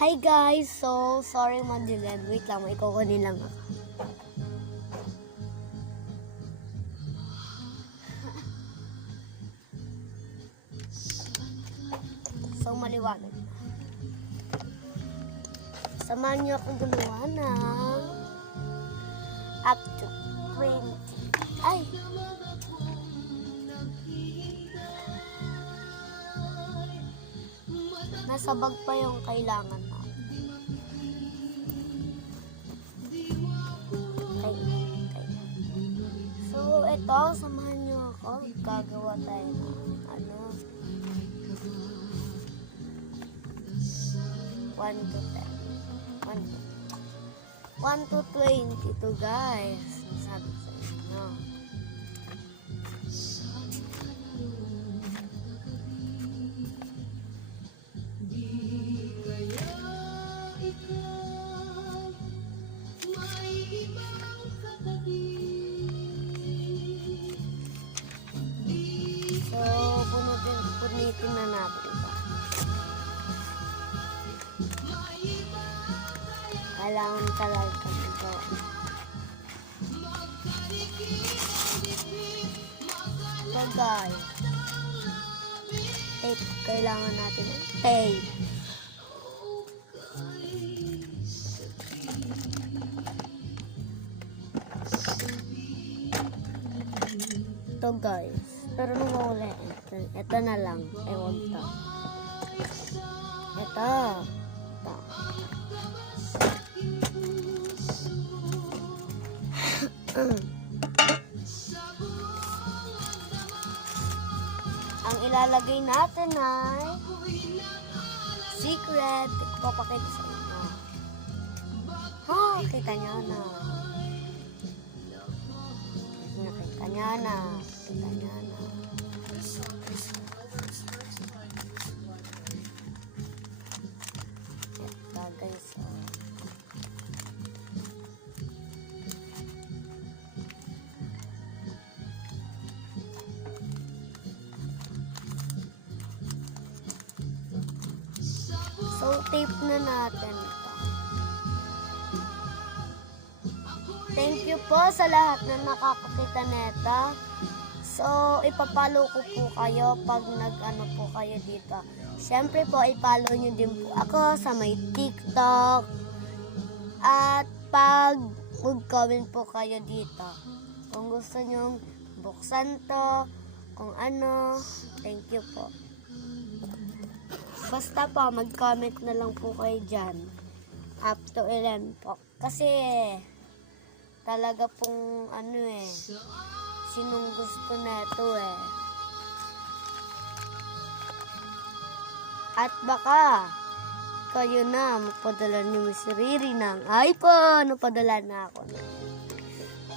Hi guys! So, sorry madilim. Wait lang, may kukunin lang ako. So, maliwanag na. Samahan niyo akong gumawa ng up to 20. Ay! Nasa bag pa yung kailangan na. Okay. So, ito, samahan niyo ako. Gagawa tayo ng 1 to 10. 1 to 20 to guys. Sabi sa inyo. So, punitin na natin ito. Kailangan talaga ito. So guys, tape. Kailangan natin ng tape. Ito guys. Pero nung mawala ito na lang. Ewan to. Ito. Ang ilalagay natin ay secret. Papakita sa inyo. Kita nyo na. Kita nyo na. Ito guys. So, tape na natin ito. Thank you po sa lahat na nakakakita nito. So, ipapalo ko po kayo pag nag-ano po kayo dito. Siyempre po, ipalo nyo din po ako sa may TikTok. At pag mag-comment po kayo dito. Kung gusto nyo buksan to, kung ano, thank you po. Basta po, mag-comment na lang po kayo dyan. Up to 11 po. Kasi, talaga pong, sinong gusto na ito At baka, kayo na, magpadala ni Miss Riri ng iPhone. Napadala na ako.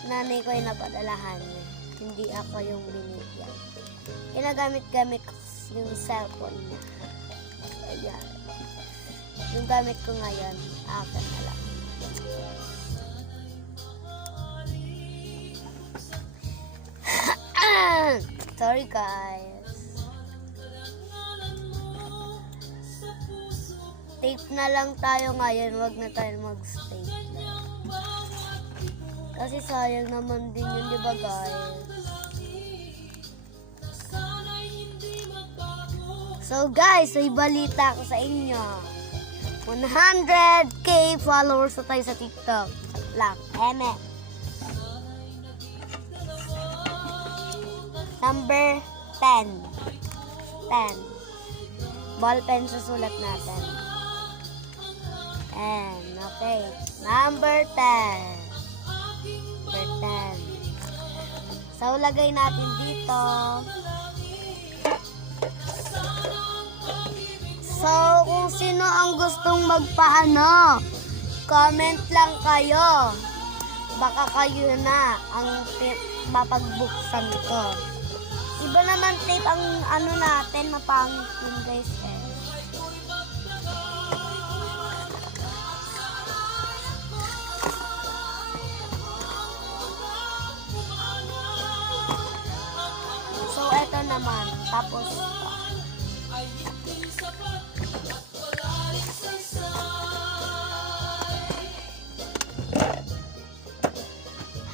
Nanay ko ay napadalahan. Hindi ako yung binigyan. Ginagamit-gamit ko yung cellphone niya. Ayan. Yung gamit ko ngayon, akin na lang. Sorry guys. Tape na lang tayo ngayon, wag na tayo mag-tape. Kasi sayang naman din yun, di ba guys? So guys, may balita ko sa inyo. 100k followers na tayo sa TikTok. Lang, Number 10. Ballpen susulat natin. 10. Okay. Number 10. So, lagay natin dito. So, kung sino ang gustong magpaano, comment lang kayo. Baka kayo na ang mapagbuksan ko. Iba naman tape ang natin, mapangit yun guys So, eto naman. Tapos,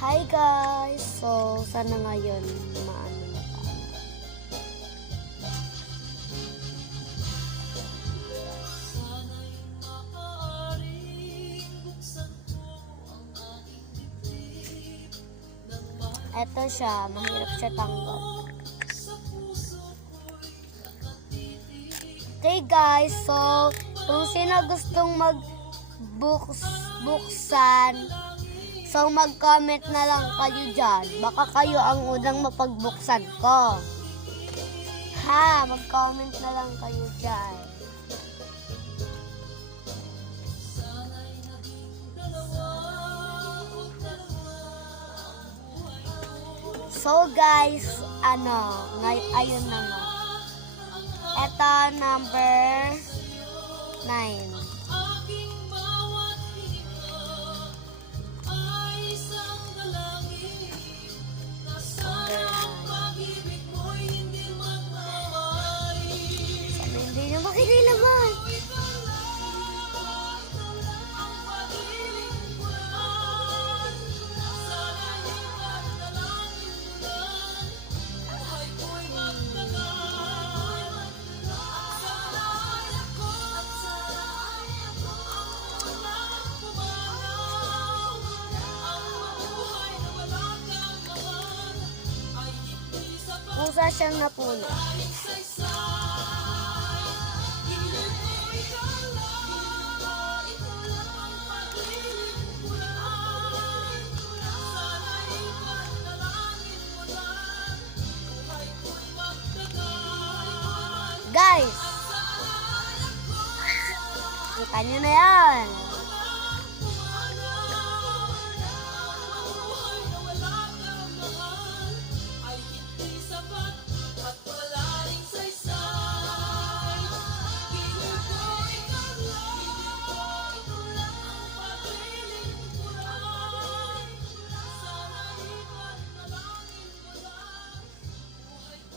Hi guys! So, sana ngayon maano na tayo. Eto siya, mahirap siya tanggal. Okay guys, so kung sino gustong magbuksan, so mag-comment na lang kayo dyan. Baka kayo ang unang mapagbuksan ko. Ha, mag-comment na lang kayo dyan. So guys, ayun na nga. Ito, number 9. Sana hindi na makinilaman. Pusa siyang napuno. Guys! Kita nyo na yan!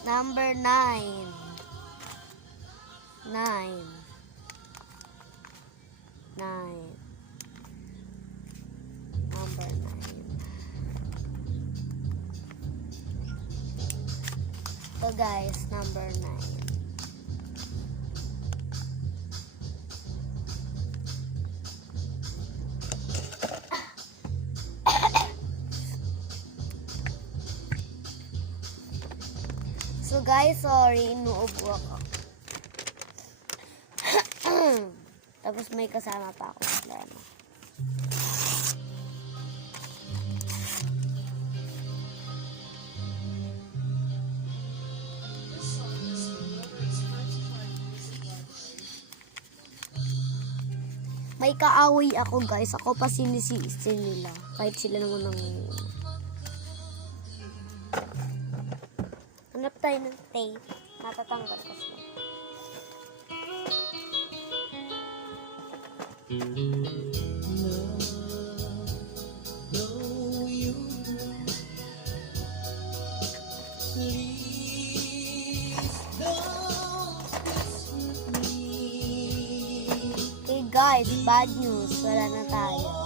Number 9. 9. 9. Number 9. So guys, number 9. So guys, sorry, inuubo ako. Tapos may kasama pa ako problema. May kaaway ako guys. Ako pa sinisisi nila. Kahit sila naman ang... Hanap tayo ng tape. Natatanggal kasi. Okay guys, bad news. Wala na tayo.